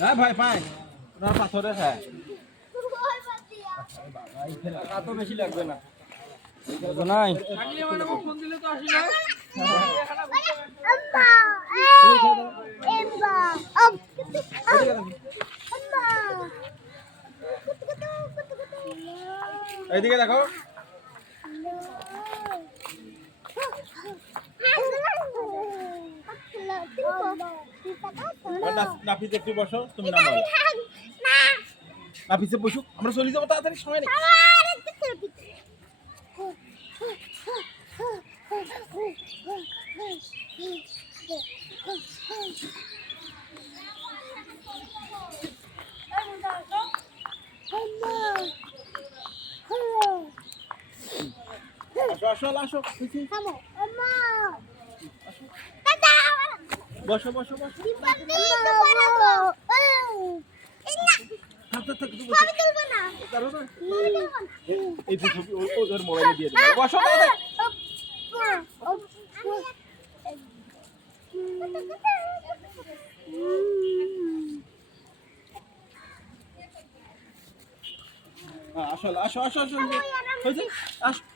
হ্যাঁ ভাই পাই ওনার পাথরে হ্যাঁ এত বেশি লাগবে না নাই ফোন দিলে তো আসি না এইদিকে দেখো নাফিস একটু বসো তুমি নামো নাফিসে বসুক আমরা চলে যাবো তাড়াতাড়ি সময় নেই আসো আসো আসো বসো বসো বসো এই যে ছবি ওদের মোবাইলে দিয়ে দেবো বসো আসো আসো আসো আসো আসো